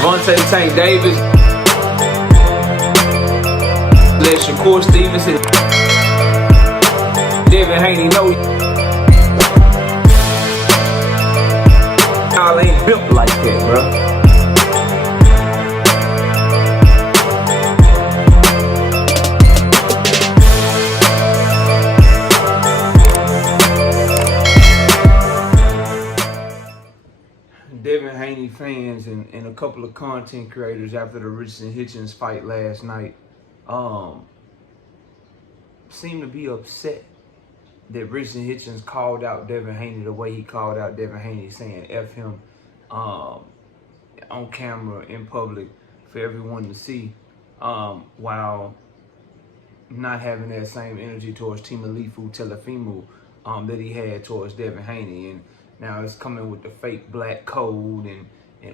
Tank Davis, Lash, Stevenson, Devin, Haney, no, y'all ain't built like that, bro. Devin Haney fans and a couple of content creators after the Richardson Hitchins fight last night seem to be upset that Richardson Hitchins called out Devin Haney the way he called out Devin Haney, saying F him on camera in public for everyone to see, while not having that same energy towards Timalifu Telefimu that he had towards Devin Haney. And now it's coming with the fake black code and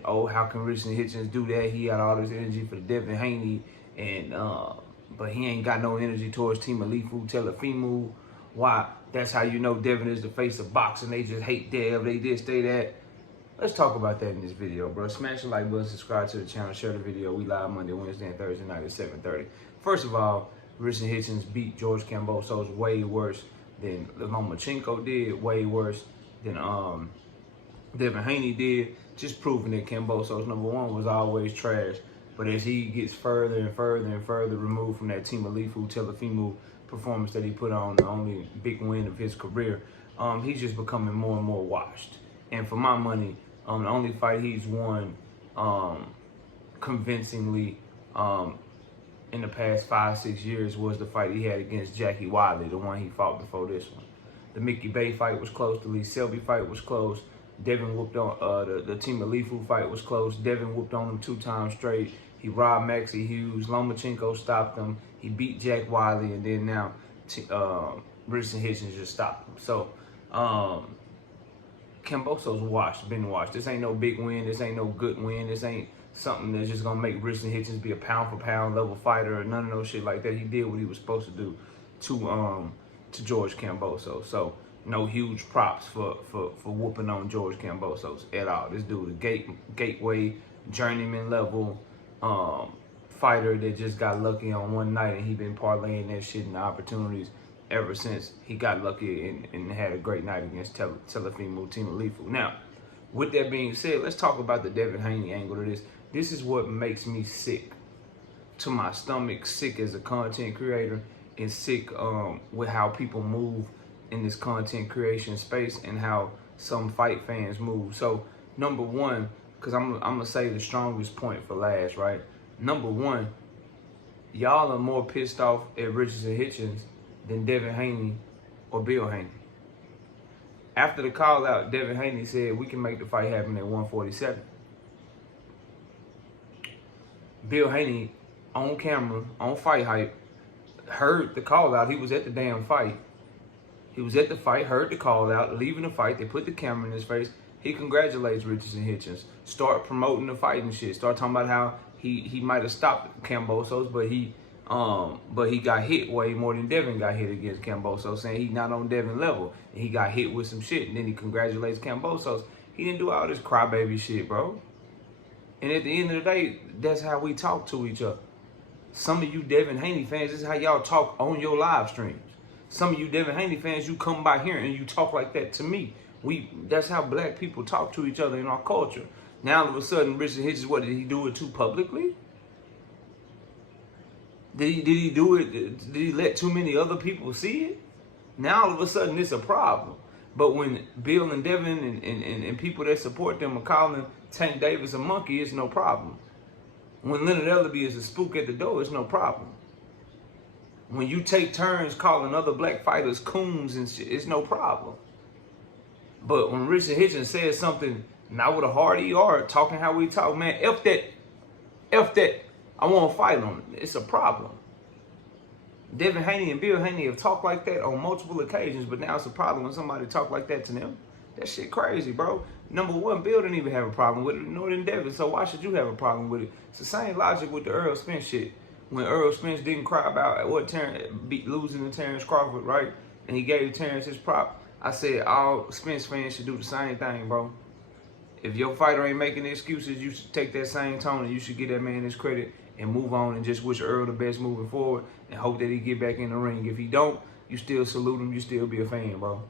oh, how can Richardson Hitchins do that? He got all this energy for Devin Haney, and but he ain't got no energy towards Timalifu Telefimu. Why? That's how you know Devin is the face of boxing. They just hate Dev. They this, they that. Let's talk about that in this video, bro. Smash the like button, subscribe to the channel, share the video. We live Monday, Wednesday, and Thursday night at 7:30. First of all, Richardson Hitchins beat George Kambosos way worse than Lomachenko did, way worse than Devin Haney did, just proving that Kambosos, number one, was always trash. But as he gets further and further and further removed from that Timalifu Telefimu performance that he put on, the only big win of his career, he's just becoming more and more washed. And for my money, the only fight he's won convincingly in the past 5-6 years was the fight he had against Jackie Wiley, the one he fought before this one. The Mickey Bay fight was close. The Lee Selby fight was close. Devin whooped on the Timalifu fight was close. Devin whooped on him 2 times straight. He robbed Maxie Hughes. Lomachenko stopped him. He beat Jack Wiley, and then now Richardson Hitchins just stopped him. So Kambosos washed, been washed. This ain't no big win. This ain't no good win. This ain't something that's just gonna make Richardson Hitchins be a pound for pound level fighter or none of those shit like that. He did what he was supposed to do to George Kambosos. So no huge props for whooping on George Kambosos at all. This dude a gateway journeyman level fighter that just got lucky on one night, and he been parlaying that shit into opportunities ever since he got lucky and had a great night against Telefimu Timalifu. Now, with that being said, let's talk about the Devin Haney angle of this. This is what makes me sick to my stomach, sick as a content creator, and sick with how people move in this content creation space and how some fight fans move. So, number one, because I'm going to say the strongest point for Lash, right? Number one, y'all are more pissed off at Richardson Hitchins than Devin Haney or Bill Haney. After the call out, Devin Haney said we can make the fight happen at 147. Bill Haney, on camera, on Fight Hype, heard the call out. He was at the damn fight. He was at the fight, heard the call out, leaving the fight. They put the camera in his face. He congratulates Richardson Hitchins. Start promoting the fight and shit. Start talking about how he might have stopped Kambosos, but he got hit way more than Devin got hit against Kambosos, saying he's not on Devin level. And he got hit with some shit, and then he congratulates Kambosos. He didn't do all this crybaby shit, bro. And at the end of the day, that's how we talk to each other. Some of you Devin Haney fans, this is how y'all talk on your live streams. Some of you Devin Haney fans, you come by here and you talk like that to me. That's how black people talk to each other in our culture. Now all of a sudden, Richardson Hitchins, what did he do it too publicly? Did he do it? Did he let too many other people see it? Now all of a sudden it's a problem. But when Bill and Devin and people that support them are calling Tank Davis a monkey, it's no problem. When Leonard Ellerby is a spook at the door, it's no problem. When you take turns calling other black fighters coons and shit, it's no problem. But when Richardson Hitchins says something, not with a hard ER, talking how we talk, man, F that, I want to fight him. It's a problem. Devin Haney and Bill Haney have talked like that on multiple occasions, but now it's a problem when somebody talk like that to them. That shit crazy, bro. Number one, Bill didn't even have a problem with it, nor did Devin, so why should you have a problem with it? It's the same logic with the Earl Spence shit. When Earl Spence didn't cry about what losing to Terrence Crawford, right? And he gave Terrence his prop. I said all Spence fans should do the same thing, bro. If your fighter ain't making excuses, you should take that same tone and you should give that man his credit and move on and just wish Earl the best moving forward and hope that he get back in the ring. If he don't, you still salute him. You still be a fan, bro.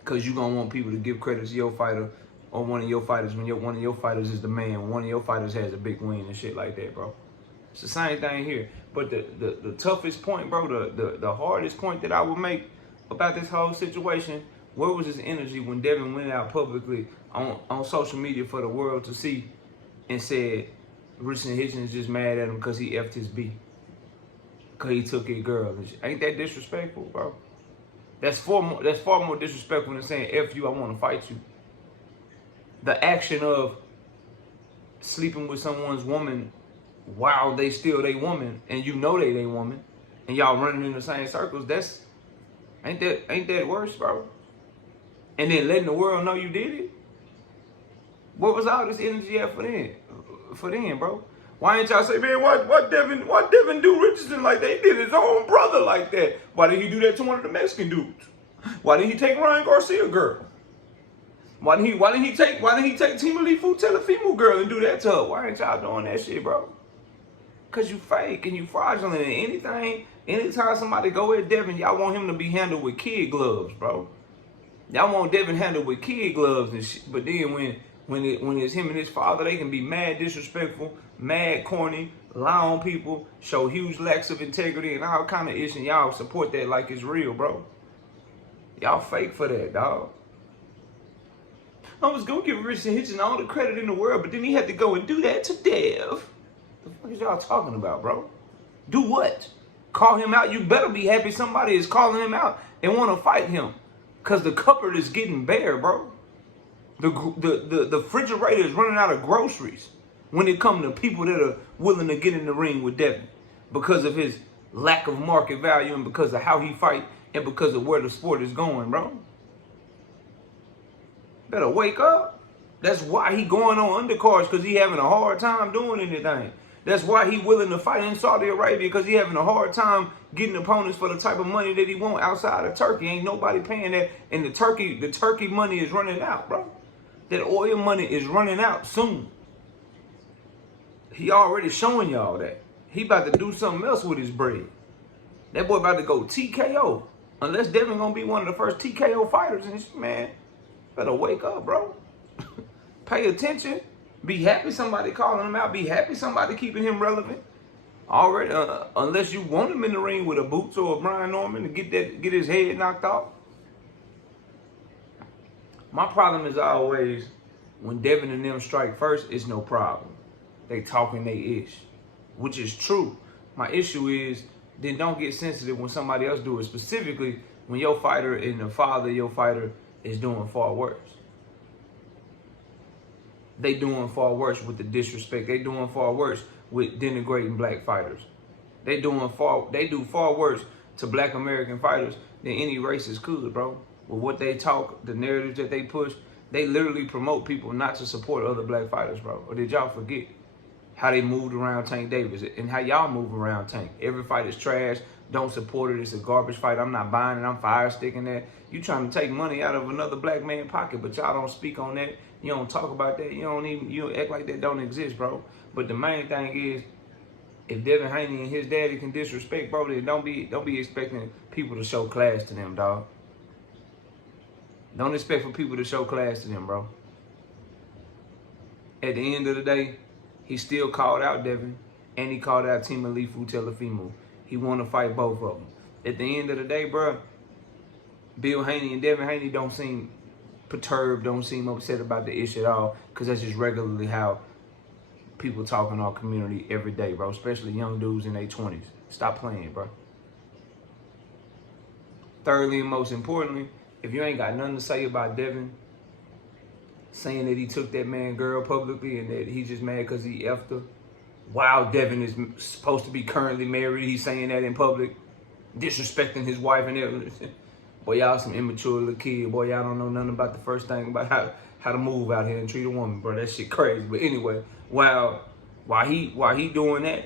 Because you going to want people to give credit to your fighter or one of your fighters when one of your fighters is the man, when one of your fighters has a big win and shit like that, bro. It's the same thing here. But the toughest point, bro, the hardest point that I would make about this whole situation, where was his energy when Devin went out publicly on social media for the world to see and said Richard Hitchins just mad at him because he effed his B. Because he took his girl. Ain't that disrespectful, bro? That's far more disrespectful than saying, F you, I want to fight you. The action of sleeping with someone's woman while they still they woman, and you know they woman, and y'all running in the same circles, ain't that worse, bro? And then letting the world know you did it? What was all this energy at for then, bro? Why ain't y'all say, man, why Devin do Richardson like that? He did his own brother like that. Why did he do that to one of the Mexican dudes? Why did he take Ryan Garcia girl? Why didn't he take Timothy Telefimo girl and do that to her? Why ain't y'all doing that shit, bro? Cause you fake and you fraudulent and anytime somebody go at Devin, y'all want him to be handled with kid gloves, bro. Y'all want Devin handled with kid gloves and shit. But then when it's him and his father, they can be mad disrespectful, mad corny, lie on people, show huge lacks of integrity and all kind of ish, and y'all support that like it's real, bro. Y'all fake for that, dog. I was gonna give Richard Hitchins all the credit in the world, but then he had to go and do that to Dev. The fuck is y'all talking about, bro? Do what? Call him out? You better be happy somebody is calling him out and want to fight him. Cause the cupboard is getting bare, bro. The refrigerator is running out of groceries when it comes to people that are willing to get in the ring with Devin because of his lack of market value and because of how he fight and because of where the sport is going, bro. Better wake up. That's why he going on undercards, because he having a hard time doing anything. That's why he willing to fight in Saudi Arabia, because he having a hard time getting opponents for the type of money that he want outside of Turkey. Ain't nobody paying that. And the Turkey money is running out, bro. That oil money is running out soon. He already showing y'all that. He about to do something else with his bread. That boy about to go TKO. Unless Devin gonna be one of the first TKO fighters. And man, better wake up, bro. Pay attention. Be happy somebody calling him out. Be happy somebody keeping him relevant. Already, unless you want him in the ring with a Boots or a Brian Norman to get his head knocked off. My problem is always when Devin and them strike first, it's no problem. They talking they ish, which is true. My issue is then don't get sensitive when somebody else do it. Specifically when your fighter and the father of your fighter is doing far worse. They doing far worse with the disrespect. They doing far worse with denigrating black fighters. They do far worse to black American fighters than any racist could, bro. With what they talk, the narratives that they push, they literally promote people not to support other black fighters, bro. Or did y'all forget how they moved around Tank Davis and how y'all move around Tank? Every fight is trash. Don't support it. It's a garbage fight. I'm not buying it. I'm fire sticking that. You trying to take money out of another black man's pocket, but y'all don't speak on that. You don't talk about that. You act like that don't exist, bro. But the main thing is, if Devin Haney and his daddy can disrespect, bro, then don't be expecting people to show class to them, dog. Don't expect for people to show class to them, bro. At the end of the day, he still called out Devin, and he called out Timothy Telefimo. He want to fight both of them. At the end of the day, bro, Bill Haney and Devin Haney don't seem perturbed, don't seem upset about the issue at all, because that's just regularly how people talk in our community every day, bro, especially young dudes in their 20s. Stop playing, bro. Thirdly and most importantly, if you ain't got nothing to say about Devin saying that he took that man girl publicly and that he just mad because he effed her, while Devin is supposed to be currently married, he's saying that in public, disrespecting his wife and everything. Boy, y'all some immature little kid. Boy, y'all don't know nothing about the first thing about how to move out here and treat a woman, bro. That shit crazy. But anyway, while he doing that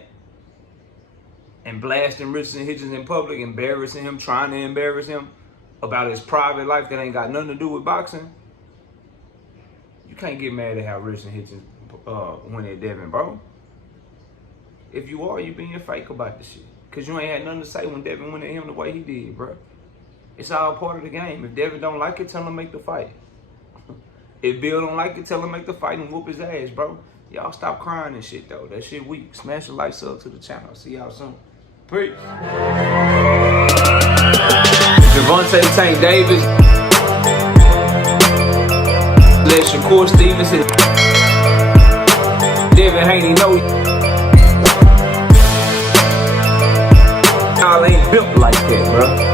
and blasting Richardson Hitchins in public, embarrassing him, trying to embarrass him about his private life that ain't got nothing to do with boxing, can't get mad at how Rich and Hitchins went at Devin, bro. If you are, you being fake about this shit. Cause you ain't had nothing to say when Devin went at him the way he did, bro. It's all part of the game. If Devin don't like it, tell him make the fight. If Bill don't like it, tell him make the fight and whoop his ass, bro. Y'all stop crying and shit, though. That shit weak. Smash the like, sub to the channel. See y'all soon. Peace. Javante Tank Davis. Lash Stevenson. Devin Haney, no. Y'all ain't built like that, bro.